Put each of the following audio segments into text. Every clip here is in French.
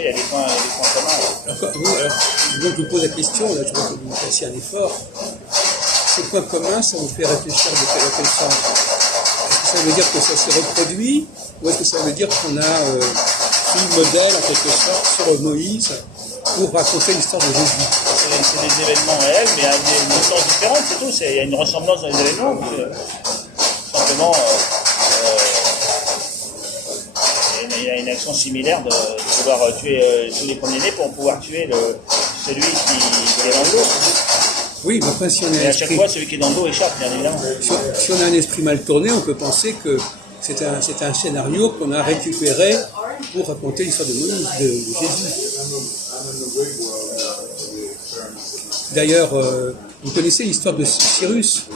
il y a des points communs. Donc je vous pose la question, là je vois que vous fassiez un effort. Ces points communs, ça vous fait réfléchir de quel sens? Est-ce que ça veut dire que ça se reproduit, ou est-ce que ça veut dire qu'on a pris le modèle en quelque sorte sur Moïse pour raconter l'histoire de Jésus? C'est des événements réels, mais à des distances différentes, c'est tout. Il y a une ressemblance dans les événements. Simplement, il y a une action similaire de vouloir tuer tous les premiers-nés pour pouvoir tuer celui qui est dans le lot. Oui, mais enfin, si on a et à chaque fois, celui qui est dans le lot échappe, bien évidemment. Si on a un esprit mal tourné, on peut penser que c'est un scénario qu'on a récupéré pour raconter l'histoire de Moïse, de Jésus. D'ailleurs, vous connaissez l'histoire de Cyrus,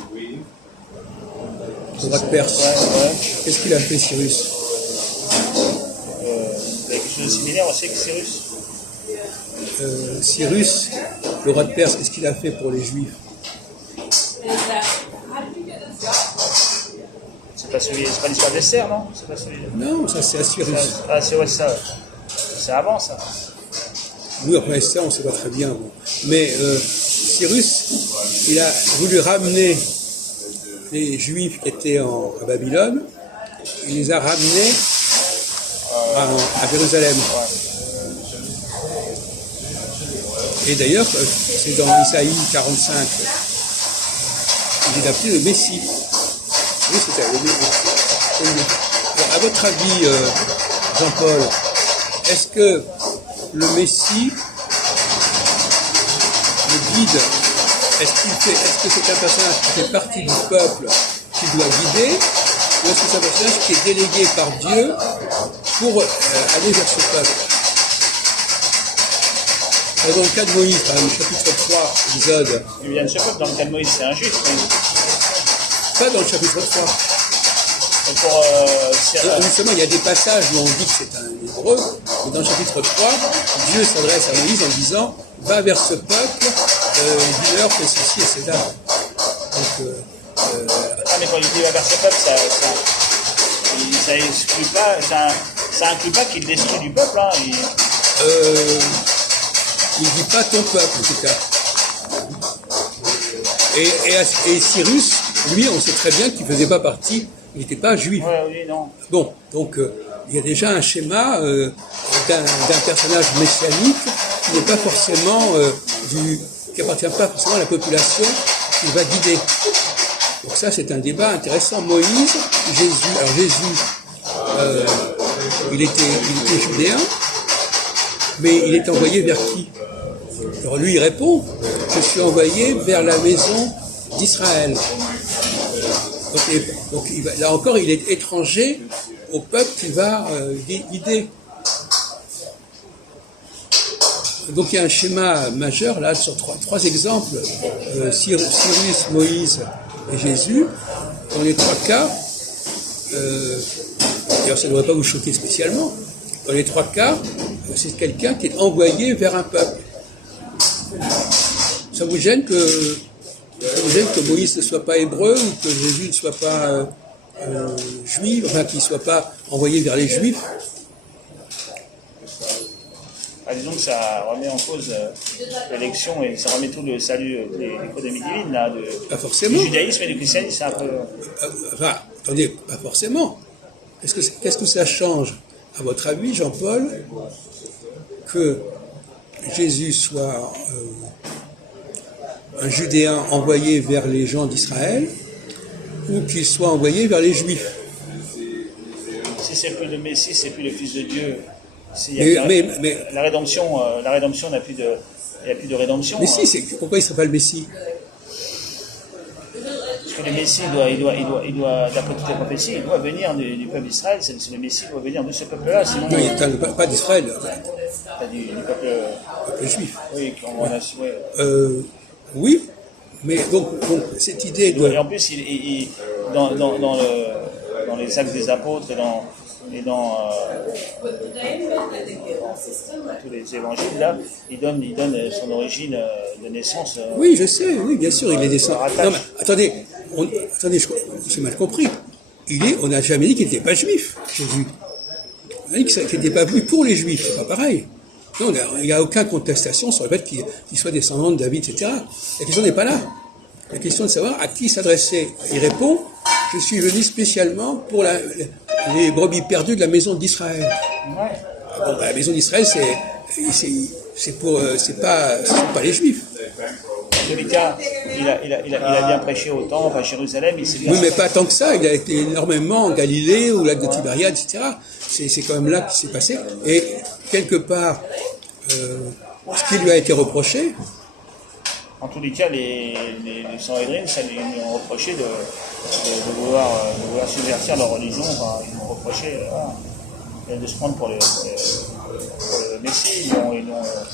le roi de Perse. Ouais. Qu'est-ce qu'il a fait, Cyrus? Il y a quelque chose de similaire aussi que Cyrus. Cyrus, le roi de Perse, qu'est-ce qu'il a fait pour les Juifs? C'est pas l'histoire d'Esther, non? C'est pas celui-là. Non, ça c'est à Cyrus. C'est ça. C'est avant ça. Oui, après Esther, on ne sait pas très bien. Bon. Mais Cyrus, il a voulu ramener les Juifs qui étaient à Babylone, il les a ramenés à Jérusalem. Et d'ailleurs, c'est dans Isaïe 45, il est appelé le Messie. Oui, c'était le Messie. Alors, à votre avis, Jean-Paul, est-ce que le Messie, le guide, est-ce que c'est un personnage qui fait partie du peuple qui doit guider, ou est-ce que c'est un personnage qui est délégué par Dieu pour aller vers ce peuple? Dans le cas de Moïse, par exemple, chapitre 3, Exode. Il vient de ce peuple, dans le cas de Moïse, c'est un juif. Pas dans le chapitre 3. Justement, il y a des passages où on dit que c'est un hébreu, mais dans le chapitre 3, Dieu s'adresse à Moïse en disant « Va vers ce peuple, dis-leur que ceci et cela. » Donc, mais quand il dit « Va vers ce peuple », ça exclut pas, ça inclut pas qu'il détruit du peuple. Hein, il ne dit pas ton peuple, en tout cas. Et Cyrus, lui, on sait très bien qu'il ne faisait pas partie, il n'était pas juif. Oui, non. Bon, donc il y a déjà un schéma d'un personnage messianique qui n'est pas forcément qui appartient pas forcément à la population qu'il va guider. Donc ça, c'est un débat intéressant. Moïse, Jésus. Alors Jésus, il était judéen, mais il est envoyé vers qui? Alors lui, il répond, je suis envoyé vers la maison d'Israël. Donc là encore, il est étranger au peuple qu'il va guider. Donc il y a un schéma majeur là sur trois exemples, Cyrus, Moïse et Jésus. Dans les trois cas, d'ailleurs ça ne devrait pas vous choquer spécialement, dans les trois cas, c'est quelqu'un qui est envoyé vers un peuple. Ça vous gêne que Moïse ne soit pas hébreu ou que Jésus ne soit pas juif, enfin qu'il ne soit pas envoyé vers les juifs? Disons que ça remet en cause l'élection et ça remet tout le salut, l'économie divine là, pas forcément. Du judaïsme et du christianisme, c'est un peu... Enfin, attendez, pas forcément. Qu'est-ce que ça change, à votre avis, Jean-Paul, que Jésus soit un Judéen envoyé vers les gens d'Israël ou qu'il soit envoyé vers les Juifs? Si c'est plus le Messie, c'est plus le Fils de Dieu. Mais la rédemption n'a plus de... Il n'y a plus de rédemption. Mais si, pourquoi il ne serait pas le Messie? Parce que le Messie, il doit d'après toutes les prophéties, il doit venir du peuple d'Israël. C'est le Messie doit venir de ce peuple-là. Sinon, non, pas d'Israël. Du peuple juif. Oui, oui, mais donc cette idée de... Et en plus, dans les actes des apôtres et dans tous les évangiles, là, il donne son origine de naissance. Oui, je sais, oui, bien sûr, il est descendu. Non, mais attendez, j'ai mal compris. On n'a jamais dit qu'il n'était pas juif, Jésus. On a dit qu'il n'était pas venu pour les juifs, c'est pas pareil. Non, il n'y a aucune contestation sur le fait qu'il soit descendant de David, etc. La question n'est pas là. La question est de savoir à qui s'adresser. Il répond, je suis venu spécialement pour les brebis perdues de la maison d'Israël. Ouais. Bon, la maison d'Israël, c'est pas les Juifs. En tous les cas, il a bien prêché au temple, à Jérusalem. Il s'est bien Oui, mais pas tant que ça. Il a été énormément en Galilée, au lac de Tibériade, etc. C'est quand même là qu'il s'est passé. Et quelque part, ce qui lui a été reproché, En tous les cas, les Sanhédrin, ça lui ont reproché de vouloir subvertir leur religion. Enfin, ils lui ont reproché de se prendre pour le Messie.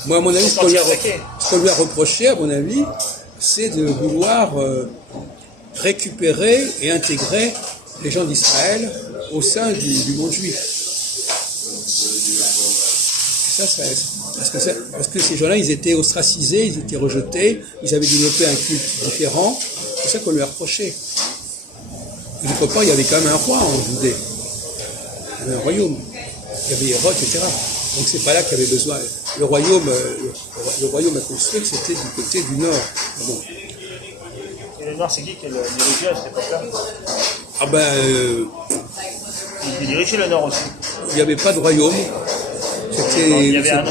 moi, à mon avis, ce qu'on lui a reproché, à mon avis, c'est de vouloir récupérer et intégrer les gens d'Israël au sein du monde juif. Parce que ces gens-là, ils étaient ostracisés, ils étaient rejetés, ils avaient développé un culte différent. C'est ça qu'on lui a reproché. Et d'autre part, il y avait quand même un roi en Judée. Il y avait un royaume. Il y avait Hérode, etc. Donc c'est pas là qu'il y avait besoin. Le royaume à construire, c'était du côté du nord. Bon. Et le nord, c'est qui le dirigeait à cette époque-là? Ah ben, Il dirigeait le nord aussi. il n'y avait pas de royaume. Il y avait un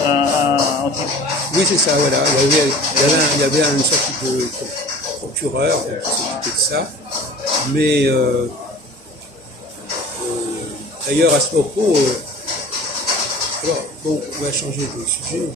type. Oui, c'est ça, voilà. Il y avait une sorte de procureur qui s'occupait de ça. Mais d'ailleurs, à ce propos, alors, bon, on va changer de sujet.